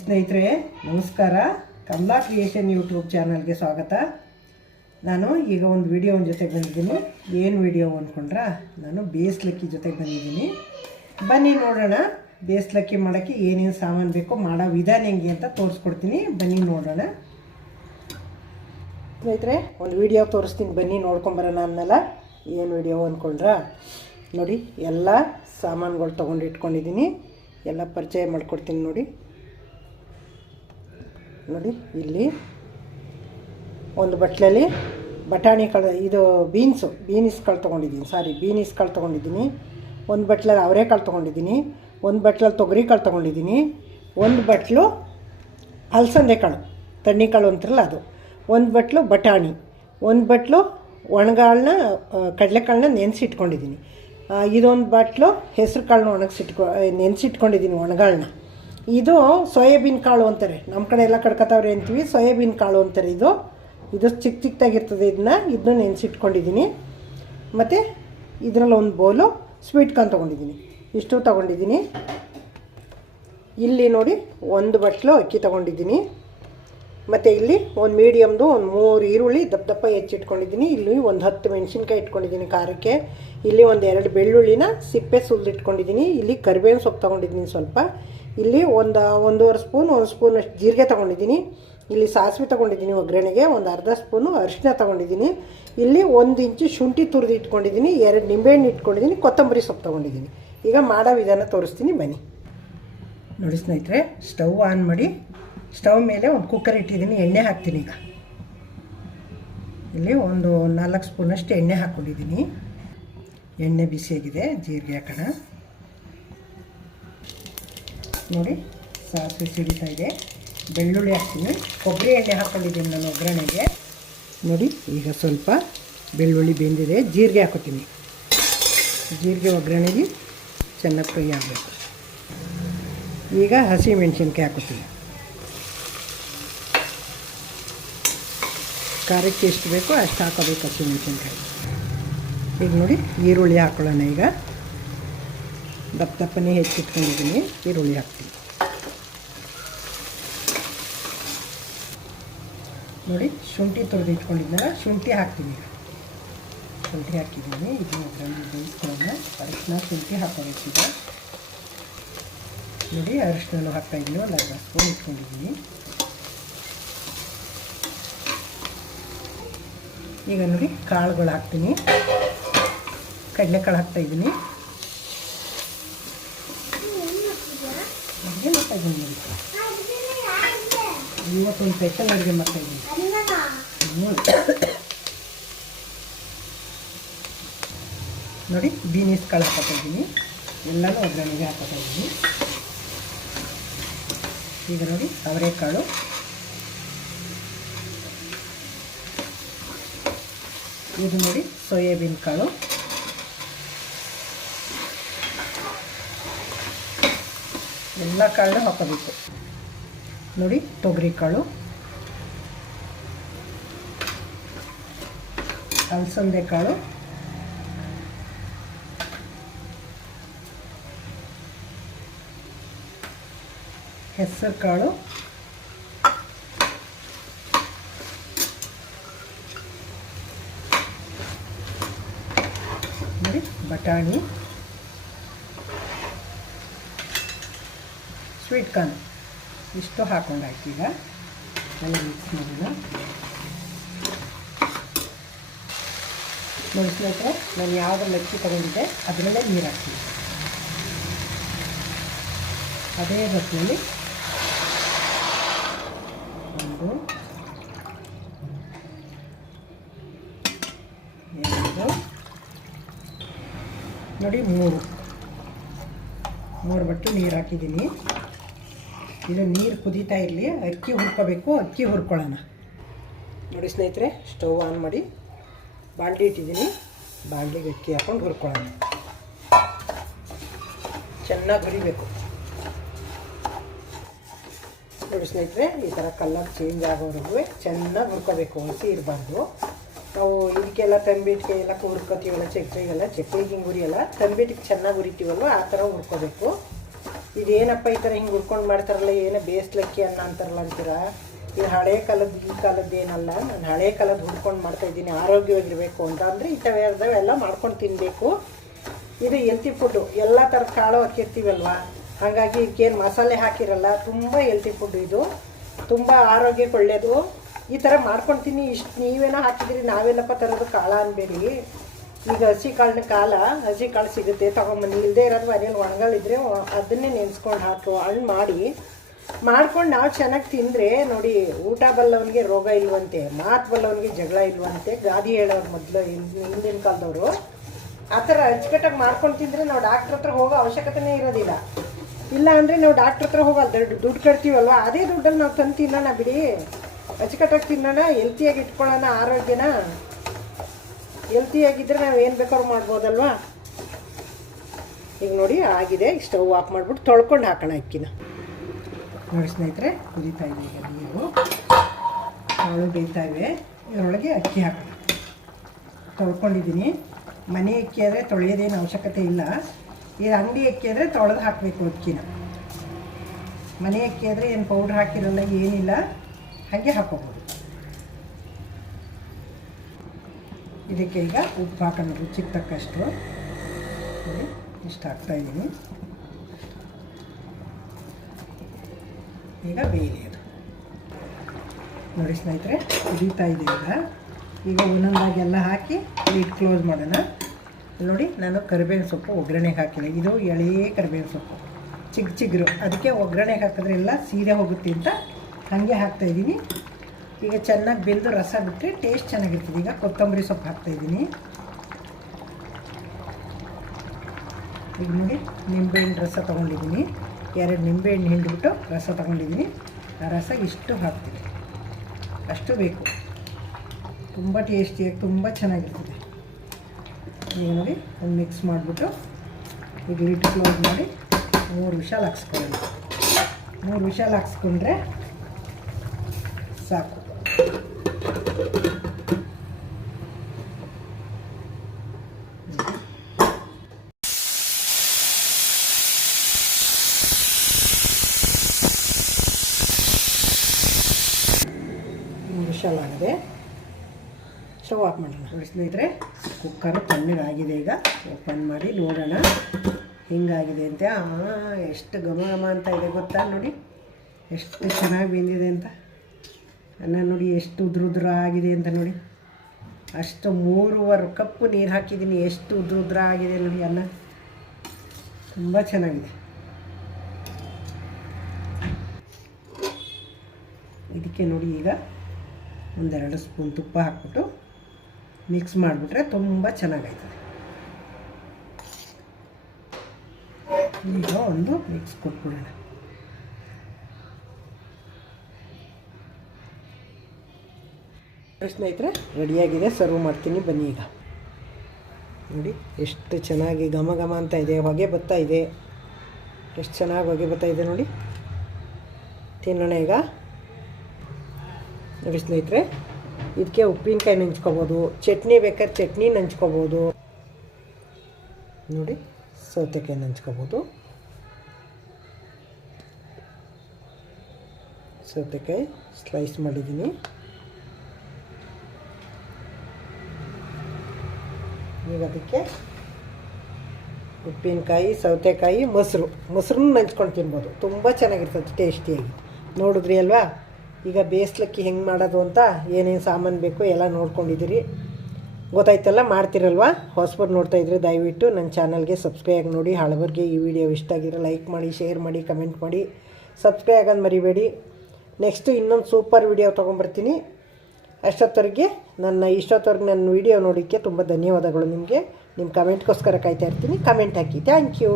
ಸ್ನೇಹಿತರೆ, ನಮಸ್ಕಾರ. Kamala creation YouTube ಚಾನಲ್ಗೆ ಸ್ವಾಗತ. ನಾನು ಈಗ ಒಂದು ವಿಡಿಯೋ ಜೊತೆಗೆ ಬಂದಿದ್ದೀನಿ. ಏನು ವಿಡಿಯೋ ಅಂದ್ಕೊಂಡ್ರಾ ನಾನು ಬೇಸ್ಲಕ್ಕಿ ಜೊತೆಗೆ ಬಂದಿದ್ದೀನಿ. ಬನ್ನಿ ನೋಡೋಣ, ಬೇಸ್ಲಕ್ಕಿ ಮಾಡೋಕ್ಕೆ ಏನೇನು ಸಾಮಾನು ಬೇಕು ಮಾಡೋ ವಿಧಾನ ಹೆಂಗೆ ಅಂತ ತೋರಿಸ್ಕೊಡ್ತೀನಿ. ಬನ್ನಿ ನೋಡೋಣ. ಸ್ನೇಹಿತರೆ, ಒಂದು ವಿಡಿಯೋ ತೋರಿಸ್ತೀನಿ. ಬನ್ನಿ ನೋಡ್ಕೊಂಬರೋಣ ಅಂದಲ್ಲ ಏನು ವಿಡಿಯೋ ಅಂದ್ಕೊಂಡ್ರಾ ನೋಡಿ, ಎಲ್ಲ ಸಾಮಾನುಗಳು ತೊಗೊಂಡು ಇಟ್ಕೊಂಡಿದ್ದೀನಿ. ಎಲ್ಲ ಪರಿಚಯ ಮಾಡ್ಕೊಡ್ತೀನಿ ನೋಡಿ. ನೋಡಿ, ಇಲ್ಲಿ ಒಂದು ಬಟ್ಲಲ್ಲಿ ಬಟಾಣಿ ಕಾಳು ಇದು ಬೀನ್ಸು, ಬೀನಿಸ್ ಕಾಳು ತೊಗೊಂಡಿದ್ದೀನಿ, ಸಾರಿ, ಬೀನಿಸ್ ಕಾಳು ತೊಗೊಂಡಿದ್ದೀನಿ. ಒಂದು ಬಟ್ಲಲ್ಲಿ ಅವರೆಕಾಳು ತೊಗೊಂಡಿದ್ದೀನಿ, ಒಂದು ಬಟ್ಲಲ್ಲಿ ತೊಗರಿ ಕಾಳು ತೊಗೊಂಡಿದ್ದೀನಿ, ಒಂದು ಬಟ್ಲು ಅಲಸಂದೆ ಕಾಳು ತಣ್ಣಿ ಕಾಳು ಅಂತಾರಲ್ಲ ಅದು. ಒಂದು ಬಟ್ಲು ಬಟಾಣಿ, ಒಂದು ಬಟ್ಲು ಒಣಗಾಳನ್ನ ಕಡಲೆಕಾಳನ್ನ ನೆನೆಸಿಟ್ಕೊಂಡಿದ್ದೀನಿ. ಇದೊಂದು ಬಟ್ಲು ಹೆಸ್ರು ಕಾಳನ್ನ ಒಣಗಿಸಿಟ್ಕೊ ನೆನೆಸಿಟ್ಕೊಂಡಿದ್ದೀನಿ ಒಣಗಾಳನ್ನ ಇದು ಸೋಯಾಬೀನ್ ಕಾಳು ಅಂತಾರೆ. ನಮ್ಮ ಕಡೆ ಎಲ್ಲ ಕಡ್ಕೊತಾವ್ರೆ ಅಂತೀವಿ. ಸೋಯಾಬೀನ್ ಕಾಳು ಅಂತಾರೆ ಇದು. ಇದು ಚಿಕ್ಕ ಚಿಕ್ಕದಾಗಿರ್ತದೆ ಇದನ್ನ ಇದನ್ನ ನೆನೆಸಿಟ್ಕೊಂಡಿದ್ದೀನಿ ಮತ್ತು ಇದರಲ್ಲಿ ಒಂದು ಬೌಲು ಸ್ವೀಟ್ ಕಾರ್ನ್ ತೊಗೊಂಡಿದ್ದೀನಿ ಇಷ್ಟು ತೊಗೊಂಡಿದ್ದೀನಿ ಇಲ್ಲಿ ನೋಡಿ ಒಂದು ಬಟ್ಲು ಅಕ್ಕಿ ತೊಗೊಂಡಿದ್ದೀನಿ ಮತ್ತು ಇಲ್ಲಿ ಒಂದು ಮೀಡಿಯಮ್ದು ಒಂದು ಮೂರು ಈರುಳ್ಳಿ ದಪ್ಪ ದಪ್ಪ ಹೆಚ್ಚಿಟ್ಕೊಂಡಿದ್ದೀನಿ ಇಲ್ಲಿ ಒಂದು ಹತ್ತು ಮೆಣಸಿನ್ಕಾಯಿ ಇಟ್ಕೊಂಡಿದ್ದೀನಿ ಖಾರಕ್ಕೆ. ಇಲ್ಲಿ ಒಂದು ಎರಡು ಬೆಳ್ಳುಳ್ಳಿನ ಸಿಪ್ಪೆ ಸುಲಿದಿಟ್ಕೊಂಡಿದ್ದೀನಿ ಇಲ್ಲಿ ಕರಿಬೇವಿನ ಸೊಪ್ಪು ತೊಗೊಂಡಿದ್ದೀನಿ ಸ್ವಲ್ಪ. ಇಲ್ಲಿ ಒಂದು, ಒಂದೂವರೆ ಸ್ಪೂನ್, ಒಂದು ಸ್ಪೂನ್ ಅಷ್ಟು ಜೀರಿಗೆ ತೊಗೊಂಡಿದ್ದೀನಿ. ಇಲ್ಲಿ ಸಾಸಿವೆ ತೊಗೊಂಡಿದ್ದೀನಿ ಒಗ್ಗರಣೆಗೆ, ಒಂದು ಅರ್ಧ ಸ್ಪೂನು ಅರಿಶಿನ ತೊಗೊಂಡಿದ್ದೀನಿ. ಇಲ್ಲಿ ಒಂದು ಇಂಚು ಶುಂಠಿ ತುರಿದು ಇಟ್ಕೊಂಡಿದ್ದೀನಿ, ಎರಡು ನಿಂಬೆಹಣ್ಣು ಇಟ್ಕೊಂಡಿದ್ದೀನಿ, ಕೊತ್ತಂಬರಿ ಸೊಪ್ಪು ತೊಗೊಂಡಿದ್ದೀನಿ. ಈಗ ಮಾಡೋ ವಿಧಾನ ತೋರಿಸ್ತೀನಿ, ಬನ್ನಿ. ನೋಡಿ ಸ್ನೇಹಿತರೆ, ಸ್ಟವ್ ಆನ್ ಮಾಡಿ, ಸ್ಟವ್ ಮೇಲೆ ಒಂದು ಕುಕ್ಕರ್ ಇಟ್ಟಿದ್ದೀನಿ, ಎಣ್ಣೆ ಹಾಕ್ತೀನಿ ಈಗ. ಇಲ್ಲಿ ಒಂದು ನಾಲ್ಕು ಸ್ಪೂನಷ್ಟು ಎಣ್ಣೆ ಹಾಕ್ಕೊಂಡಿದ್ದೀನಿ ಎಣ್ಣೆ ಬಿಸಿಯಾಗಿದೆ ಜೀರಿಗೆ ಹಾಕೋಣ. ನೋಡಿ, ಸಾಸಿವೆ ಸಿಡಿತಾ ಇದೆ. ಬೆಳ್ಳುಳ್ಳಿ ಹಾಕ್ತೀನಿ. ಕೊಬ್ಬರಿ ಎಣ್ಣೆ ಹಾಕೊಂಡಿದ್ದೀನಿ ನಾನು ಒಗ್ಗರಣೆಗೆ. ನೋಡಿ, ಈಗ ಸ್ವಲ್ಪ ಬೆಳ್ಳುಳ್ಳಿ ಬೆಂದಿದೆ. ಜೀರಿಗೆ ಹಾಕೋತೀನಿ. ಜೀರಿಗೆ ಒಗ್ಗರಣೆಗೆ ಚೆನ್ನಾಗಿ ಫ್ರೈ ಆಗಬೇಕು. ಈಗ ಹಸಿ ಮೆಣಸಿನ್ಕಾಯಿ ಹಾಕೋತೀನಿ. ಖಾರಕ್ಕೆ ಎಷ್ಟು ಬೇಕೋ ಅಷ್ಟು ಹಾಕೋಬೇಕು ಹಸಿ ಮೆಣಸಿನ್ಕಾಯಿ ಈಗ ನೋಡಿ, ಈರುಳ್ಳಿ ಹಾಕೊಳ್ಳೋಣ ಈಗ. ದಪ್ಪ ದಪ್ಪನೇ ಹೆಚ್ಚಿಟ್ಕೊಂಡಿದ್ದೀನಿ ಈರುಳ್ಳಿ ಹಾಕ್ತೀನಿ. ನೋಡಿ, ಶುಂಠಿ ತೊಳೆದು ಇಟ್ಕೊಂಡಿದ್ದೆನಲ್ಲ ಶುಂಠಿ ಹಾಕ್ತೀನಿ. ಶುಂಠಿ ಹಾಕಿದ್ದೀನಿ. ಇದು ಅದರಲ್ಲಿ ಬೇಯಿಸ್ಕೊಳ್ಳೋಣ. ಅರಿಶಿನ ಶುಂಠಿ ಹಾಕೋಬೇಕು ಈಗ ನೋಡಿ ಅರಿಶಿನ ಹಾಕ್ತಾಯಿದ್ದೀನಿ ಒಂದು ಅರ್ಧ ಸ್ಪೂನ್ ಇಟ್ಕೊಂಡಿದ್ದೀನಿ. ಈಗ ನೋಡಿ, ಕಾಳುಗಳು ಹಾಕ್ತೀನಿ. ಕಡಲೆಕಾಳು ಹಾಕ್ತಾಯಿದ್ದೀನಿ ನೋಡಿ ಇವತ್ತೊಂದು ಸ್ಪೆಷಲ್ ಅಡುಗೆ ಮಾಡ್ತಾಯಿದ್ದೀನಿ ನೋಡಿ ಬೀನೀಸ್ ಕಾಳು ಹಾಕೋತಾಯಿದ್ದೀನಿ ಎಲ್ಲನೂ ಒಗ್ಗರಣೆಗೆ ಹಾಕೋತಾಯಿದ್ದೀನಿ ಈಗ ನೋಡಿ, ಅವರೆಕಾಳು. ಇದು ನೋಡಿ ಸೋಯಾಬೀನ್ ಕಾಳು ಎಲ್ಲ ಕಾಳನ್ನ ಹಾಕೋಬೇಕು. ನೋಡಿ ತೊಗರಿ ಕಾಳು. ಅಲಸಂದೆ ಕಾಳು. ಹೆಸರು ಕಾಳು. ನೋಡಿ ಬಟಾಣಿ. ಸ್ವೀಟ್ ಕಾರ್ನ್ ಇಷ್ಟು ಹಾಕೊಂಡು ಈಗ. ಎಲ್ಲ ಮಿಕ್ಸ್ ಮಾಡೋಣ. ಸ್ನೇಹಿತರೆ, ನಾನು ಯಾವ್ದು ಮೆಚ್ಚಿ ತಗೊಂಡಿದ್ದೆ, ಅದರಲ್ಲೇ ನೀರು ಹಾಕ್ತೀನಿ. ಅದೇ ಬಸ್ನಲ್ಲಿ ಒಂದು, ಎರಡು, ನೋಡಿ ಮೂರು. ಮೂರು ಬಟ್ಟು ನೀರು ಹಾಕಿದ್ದೀನಿ. ಇದು ನೀರು ಕುದೀತಾ ಇರಲಿ, ಅಕ್ಕಿ ಹುರ್ಕೋಬೇಕು, ಅಕ್ಕಿ ಹುರ್ಕೊಳ್ಳೋಣ. ನೋಡಿ ಸ್ನೇಹಿತರೆ, ಸ್ಟವ್ ಆನ್ ಮಾಡಿ ಬಾಂಡ್ಲಿ ಇಟ್ಟಿದ್ದೀನಿ. ಬಾಂಡ್ಲಿಗೆ ಅಕ್ಕಿ ಹಾಕೊಂಡು ಹುರ್ಕೊಳ್ಳೋಣ. ಚೆನ್ನಾಗಿ ಹುರಿಬೇಕು. ನೋಡಿ ಸ್ನೇಹಿತರೆ, ಈ ಥರ ಕಲ್ಲರ್ ಚೇಂಜ್ ಆಗೋವರೆಗೂ ಚೆನ್ನಾಗಿ ಹುರ್ಕೋಬೇಕು. ಹಸಿ ಇರಬಾರ್ದು. ನಾವು ಇದಕ್ಕೆಲ್ಲ ತಂಬಿಟ್ಟಿಗೆ ಎಲ್ಲ ಹುರ್ಕೋತೀವಲ್ಲ, ಚಕ್ಕೆಗೆಲ್ಲ, ಚಕ್ಕೆಗೆ ಹಿಂಗೆ ಹುರಿಯಲ್ಲ ತಂಬಿಟ್ಟಿಗೆ ಚೆನ್ನಾಗಿ ಹುರಿತೀವಲ್ವ, ಆ ಥರ ಹುರ್ಕೋಬೇಕು. ಇದೇನಪ್ಪ ಈ ಥರ ಹಿಂಗೆ ಹುರ್ಕೊಂಡು ಮಾಡ್ತಾರಲ್ಲ, ಏನೋ ಬೇಯಿಸ್ಲಕ್ಕಿ ಅನ್ನ ಅಂತಾರಲ್ಲ ಅಂತೀರ? ಈ ಹಳೆ ಕಾಲದ, ಈ ಕಾಲದ್ದು ಏನಲ್ಲ, ನಾನು ಹಳೆ ಕಾಲದ ಹುಡ್ಕೊಂಡು ಮಾಡ್ತಾಯಿದ್ದೀನಿ ಆರೋಗ್ಯವಾಗಿರಬೇಕು ಅಂತ. ಅಂದರೆ ಈ ಥರದವೆಲ್ಲ ಮಾಡ್ಕೊಂಡು ತಿನ್ನಬೇಕು ಇದು ಎಲ್ತಿ ಫುಡ್ಡು ಎಲ್ಲ ಥರದ ಕಾಳು ಹಾಕಿರ್ತೀವಲ್ವ ಹಾಗಾಗಿ ಇದಕ್ಕೇನು ಮಸಾಲೆ ಹಾಕಿರಲ್ಲ, ತುಂಬ ಎಲ್ತಿ ಫುಡ್ ಇದು. ತುಂಬ ಆರೋಗ್ಯಕ್ಕೆ ಒಳ್ಳೆಯದು ಈ ಥರ ಮಾಡ್ಕೊಳ್ತೀನಿ ಇಷ್ಟು ನೀವೇನೋ ಹಾಕಿದಿರಿ, ನಾವೇನಪ್ಪ ತರೋದು ಕಾಳ ಅನ್ಬೇಡಿ. ಈಗ ಹಸಿ ಕಾಳಿನ ಕಾಲ, ಹಸಿ ಕಾಳು ಸಿಗುತ್ತೆ, ತೊಗೊಂಬನ್ನಿ. ಇಲ್ಲದೆ ಇರೋದು ಮನೇಲಿ ಒಣಗಳಿದ್ರೆ ಅದನ್ನೇ ನೆನೆಸ್ಕೊಂಡು ಹಾಕು ಹಣ್ಣು ಮಾಡಿ. ಮಾಡ್ಕೊಂಡು ನಾವು ಚೆನ್ನಾಗಿ ತಿಂದರೆ, ನೋಡಿ, ಊಟ ಬಲ್ಲವನಿಗೆ ರೋಗ ಇಲ್ವಂತೆ, ಮಾತು ಬಲ್ಲವನಿಗೆ ಜಗಳ ಇಲ್ವಂತೆ, ಗಾದಿ ಹೇಳೋರು ಮೊದಲು ಹಿಂದಿನ ಕಾಲದವರು, ಆ ಥರ ಅಚ್ಚುಕಟ್ಟಾಗಿ ಮಾಡ್ಕೊಂಡು ತಿಂದರೆ ನಾವು ಡಾಕ್ಟ್ರ್ ಹತ್ರ ಹೋಗೋ ಅವಶ್ಯಕತೆನೇ ಇರೋದಿಲ್ಲ. ಇಲ್ಲ ಅಂದರೆ ನಾವು ಡಾಕ್ಟ್ರ್ ಹತ್ರ ಹೋಗೋ ದುಡ್ಡು ದುಡ್ಡು ಕಟ್ತೀವಲ್ವ? ಅದೇ ದುಡ್ಡಲ್ಲಿ ನಾವು ತಂದು ತಿನ್ನೋಣ ಬಿಡಿ. ಅಚ್ಚುಕಟ್ಟಾಗಿ ತಿನ್ನೋಣ ಹೆಲ್ತಿಯಾಗಿ ಇಟ್ಕೊಳ್ಳೋಣ ಆರೋಗ್ಯನ. ಹೆಲ್ತಿಯಾಗಿದ್ದರೆ ನಾವು ಏನು ಬೇಕಾದ್ರೂ ಮಾಡ್ಬೋದಲ್ವಾ? ಈಗ ನೋಡಿ, ಆಗಿದೆ. ಸ್ಟವ್ ಆಫ್ ಮಾಡಿಬಿಟ್ಟು ತೊಳ್ಕೊಂಡು ಹಾಕೋಣ ಅಕ್ಕಿನ. ನೋಡಿ ಸ್ನೇಹಿತರೆ, ಕುದೀತಾ ಇದೆ ಈಗ ನೀರು. ಕಾಳು ಬೇಯ್ತಾ ಇವೆ. ಇದರೊಳಗೆ ಅಕ್ಕಿ ಹಾಕೋಣ. ತೊಳ್ಕೊಂಡಿದ್ದೀನಿ. ಮನೆ ಅಕ್ಕಿ ಆದರೆ ತೊಳೆಯೋದೇನು ಅವಶ್ಯಕತೆ ಇಲ್ಲ. ಇದು ಅಂಗಡಿ ಅಕ್ಕಿ ಆದರೆ ತೊಳೆದು ಹಾಕಬೇಕು ಅಕ್ಕಿನ. ಮನೆ ಅಕ್ಕಿ ಆದರೆ ಏನು ಪೌಡ್ರ್ ಹಾಕಿರಲ್ಲ, ಏನಿಲ್ಲ. ಹಾಗೆ ಹಾಕೋಬೋದು. ಇದಕ್ಕೆ ಈಗ ಉಪ್ಪು ಹಾಕೋಣ ರುಚಿಗೆ ತಕ್ಕಷ್ಟು ಇಷ್ಟು ಹಾಕ್ತಾಯಿದ್ದೀನಿ ಈಗ ಬೇಯಲಿ ಅದು ನೋಡಿ ಸ್ನೇಹಿತರೆ ಕುದೀತಾ ಇದೆ ಈಗ. ಈಗ ಒಂದೊಂದಾಗೆಲ್ಲ ಹಾಕಿ ಲಿಡ್ ಕ್ಲೋಸ್ ಮಾಡೋಣ. ನೋಡಿ, ನಾನು ಕರಿಬೇವಿನ ಸೊಪ್ಪು ಒಗ್ಗರಣೆಗೆ ಹಾಕಿಲ್ಲ. ಇದು ಎಳೆಯೇ ಕರಿಬೇವಿನ ಸೊಪ್ಪು. ಚಿಕ್ಕ ಚಿಗ್ರು ಅದಕ್ಕೆ ಒಗ್ಗರಣೆಗೆ ಹಾಕಿದ್ರೆ ಎಲ್ಲ ಸೀರೆ ಹೋಗುತ್ತೆ ಅಂತ ಹಾಗೆ ಹಾಕ್ತಾಯಿದ್ದೀನಿ ಈಗ ಚೆನ್ನಾಗಿ ಬೆಂದು ರಸ ಬಿಟ್ಟರೆ ಟೇಸ್ಟ್ ಚೆನ್ನಾಗಿರ್ತದೆ. ಈಗ ಕೊತ್ತಂಬರಿ ಸೊಪ್ಪು ಹಾಕ್ತಾಯಿದ್ದೀನಿ ಈಗ ನೋಡಿ, ನಿಂಬೆಹಣ್ಣು ರಸ ತೊಗೊಂಡಿದ್ದೀನಿ. ಎರಡು ನಿಂಬೆಹಣ್ಣು ಹಿಂಡ್ಬಿಟ್ಟು ರಸ ತೊಗೊಂಡಿದ್ದೀನಿ. ಆ ರಸ ಇಷ್ಟು ಹಾಕ್ತೀನಿ. ಅಷ್ಟು ಬೇಕು. ತುಂಬ ಟೇಸ್ಟಿಯಾಗಿ ತುಂಬ ಚೆನ್ನಾಗಿರ್ತದೆ. ಈಗ ನೋಡಿ ಒಂದು ಮಿಕ್ಸ್ ಮಾಡಿಬಿಟ್ಟು ಈಗ ಲಿಟ್ ಕ್ಲೋಸ್ ಮಾಡಿ ಮೂರು ವಿಷಲ್ ಹಾಕ್ಸ್ಕೊಳ್ಳಿ ಮೂರು ವಿಷಲ್ ಹಾಕ್ಸ್ಕೊಂಡ್ರೆ ಸಾಕು. ಆಗಿದೆ ಸ್ಟವ್ ಆಫ್ ಮಾಡೋಣ. ಸ್ನೇಹಿತರೆ ಕುಕ್ಕರ್ ತಣ್ಣಗಾಗಿದೆ ಈಗ. ಓಪನ್ ಮಾಡಿ ನೋಡೋಣ ಹಿಂಗಾಗಿದೆ ಅಂತ. ಎಷ್ಟು ಘಮ ಘಮ ಅಂತ ಇದೆ ಗೊತ್ತಾ ನೋಡಿ. ಎಷ್ಟು ಚೆನ್ನಾಗಿ ಬೆಂದಿದೆ ಅಂತ. ಅನ್ನ ನೋಡಿ ಎಷ್ಟು ಉದ್ರ ಉದ್ರ ಆಗಿದೆ ಅಂತ ನೋಡಿ. ಅಷ್ಟು ಮೂರುವರೆ ಕಪ್ಪು ನೀರು ಹಾಕಿದ್ದೀನಿ. ಎಷ್ಟು ಉದ್ರ ಉದ್ರ ಆಗಿದೆ ನೋಡಿ ಅನ್ನ ತುಂಬ ಚೆನ್ನಾಗಿದೆ. ಇದಕ್ಕೆ ನೋಡಿ ಈಗ ಒಂದೆರಡು ಸ್ಪೂನ್ ತುಪ್ಪ ಹಾಕ್ಬಿಟ್ಟು ಮಿಕ್ಸ್ ಮಾಡಿಬಿಟ್ರೆ ತುಂಬ ಚೆನ್ನಾಗಾಯ್ತದೆ ಈಗ ಒಂದು ಮಿಕ್ಸ್ ಕೊಟ್ಬಿಡೋಣ. ಸ್ನೇಹಿತರೆ ರೆಡಿಯಾಗಿದೆ ಸರ್ವ್ ಮಾಡ್ತೀನಿ, ಬನ್ನಿ ಈಗ. ನೋಡಿ, ಎಷ್ಟು ಚೆನ್ನಾಗಿ ಘಮ ಘಮ ಅಂತ ಇದೆ, ಹೊಗೆ ಬರ್ತಾ ಇದೆ. ಎಷ್ಟು ಚೆನ್ನಾಗಿ ಹೊಗೆ ಬರ್ತಾ ಇದೆ ನೋಡಿ. ತಿನ್ನೋಣ ಈಗ. ಸ್ನೇಹಿತರೆ ಇದಕ್ಕೆ ಉಪ್ಪಿನಕಾಯಿ ನೆಂಚ್ಕೋಬೋದು, ಚಟ್ನಿ ಬೇಕಾದ್ರೆ ಚಟ್ನಿ ನೆಂಚ್ಕೋಬೋದು. ನೋಡಿ, ಸೌತೆಕಾಯಿ ನೆಂಚ್ಕೋಬೋದು. ಸೌತೆಕಾಯಿ ಸ್ಲೈಸ್ ಮಾಡಿದ್ದೀನಿ. ಈಗ ಅದಕ್ಕೆ ಉಪ್ಪಿನಕಾಯಿ, ಸೌತೆಕಾಯಿ, ಮೊಸರು. ಮೊಸರನ್ನ ನೆಂಚ್ಕೊಂಡು ತಿನ್ಬೋದು. ತುಂಬ ಚೆನ್ನಾಗಿರ್ತದೆ, ಟೇಸ್ಟಿಯಾಗಿ. ನೋಡಿದ್ರಿ ಅಲ್ವಾ? ಈಗ ಬೇಯಿಸ್ಲಿಕ್ಕೆ ಹೆಂಗೆ ಮಾಡೋದು ಅಂತ ಏನೇನು ಸಾಮಾನು ಬೇಕು ಎಲ್ಲ ನೋಡ್ಕೊಂಡಿದ್ದೀರಿ. ಗೊತ್ತಾಯ್ತಲ್ಲ, ಮಾಡ್ತಿರಲ್ವಾ? ಹೊಸಬರು ನೋಡ್ತಾ ಇದ್ರೆ ದಯವಿಟ್ಟು ನನ್ನ ಚಾನಲ್ಗೆ ಸಬ್ಸ್ಕ್ರೈಬ್ ನೋಡಿ. ಹಳಬರ್ಗೆ ಈ ವಿಡಿಯೋ ಇಷ್ಟ ಆಗಿದ್ರೆ ಲೈಕ್ ಮಾಡಿ, ಶೇರ್ ಮಾಡಿ, ಕಮೆಂಟ್ ಮಾಡಿ. ಸಬ್ಸ್ಕ್ರೈಬ್ ಆಗೋದು ಮರಿಬೇಡಿ. ನೆಕ್ಸ್ಟು ಇನ್ನೊಂದು ಸೂಪರ್ ವಿಡಿಯೋ ತೊಗೊಂಬರ್ತೀನಿ ಅಷ್ಟೊತ್ತವರೆಗೆ ನನ್ನ ಇಷ್ಟೊತ್ತವರೆಗೆ ನನ್ನ ವಿಡಿಯೋ ನೋಡೋಕ್ಕೆ ತುಂಬ ಧನ್ಯವಾದಗಳು ನಿಮಗೆ. ನಿಮ್ಮ ಕಮೆಂಟ್ಗೋಸ್ಕರ ಕಾಯ್ತಾ ಇರ್ತೀನಿ. Comment hockey. Thank you.